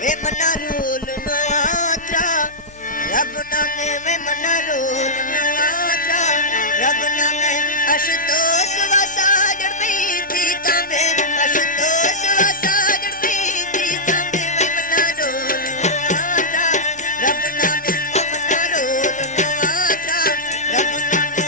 वे मना रोल मात्रा रब नामे वे मना रोल मात्रा रब नामे आशुतोष वसाजड़ बीती तमे आशुतोष वसाजड़ बीती तमे वे मना रोल मात्रा रब नामे वे मना रोल मात्रा रब नामे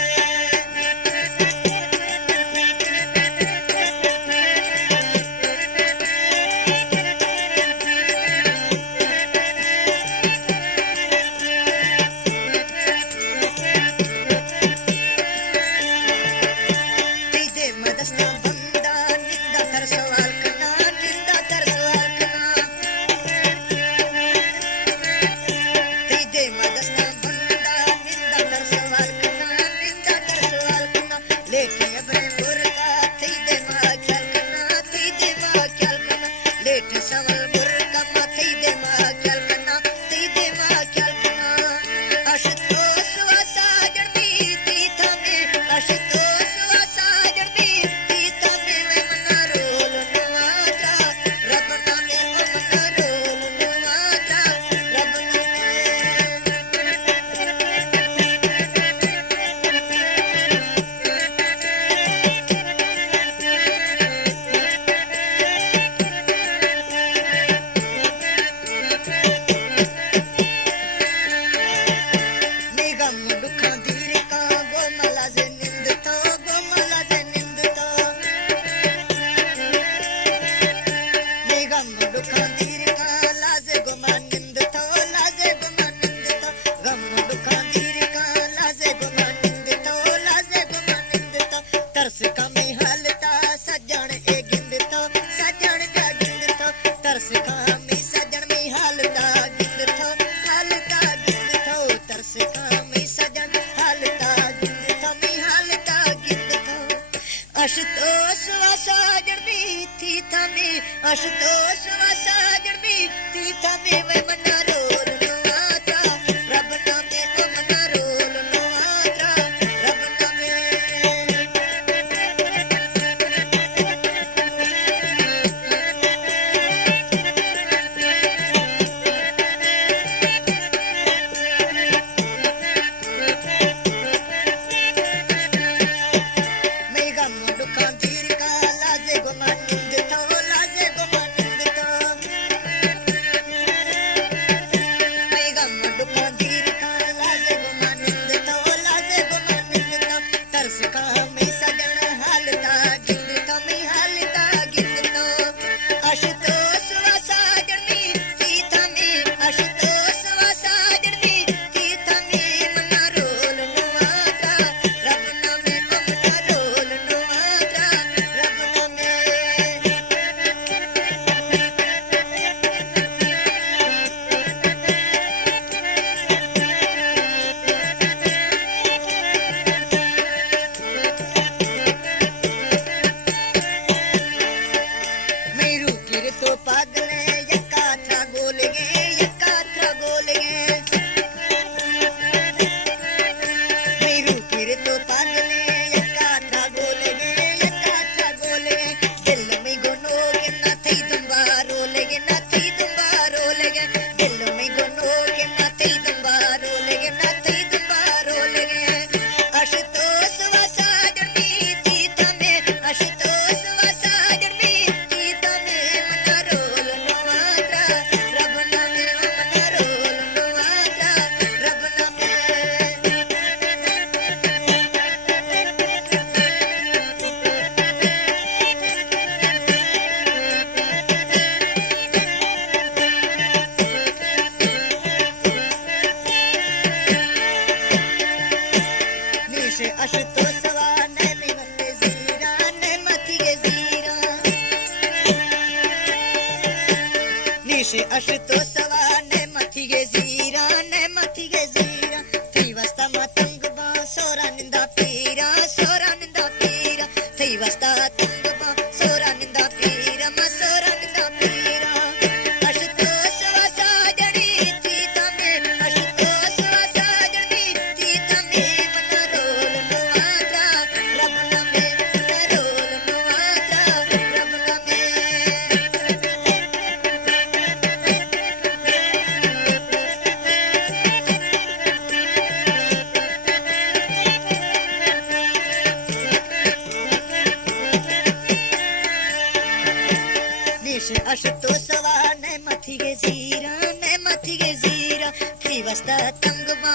मथी गे जीरा मैं मथी गे जीरा थी वस्ता तंगमा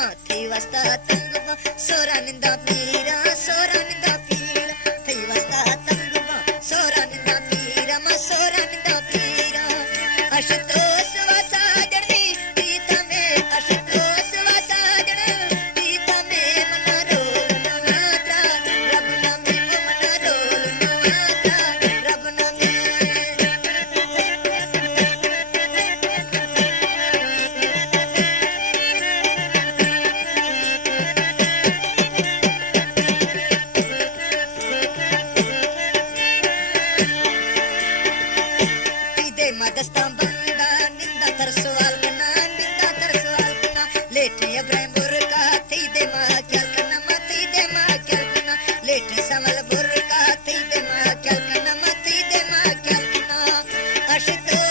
सोरा निंदा पीरा थी वस्ता तंगमा सोरा निंदा पीरा मा सोरा निंदा पीरा अशतोस वसाजन पीता में अशतोस वसाजन पीता में मना रोल नवात्रा रब नामे मना रोल नवात्रा रब नामे मदस्ता बंदा निंदा तरसवाल कना लेटे अब्राहिम बुरका थी दे मा क्या कना मती दे मा क्या कना लेटे समल बुरका थी दे मा क्या कना मती दे मा क्या कना अशतो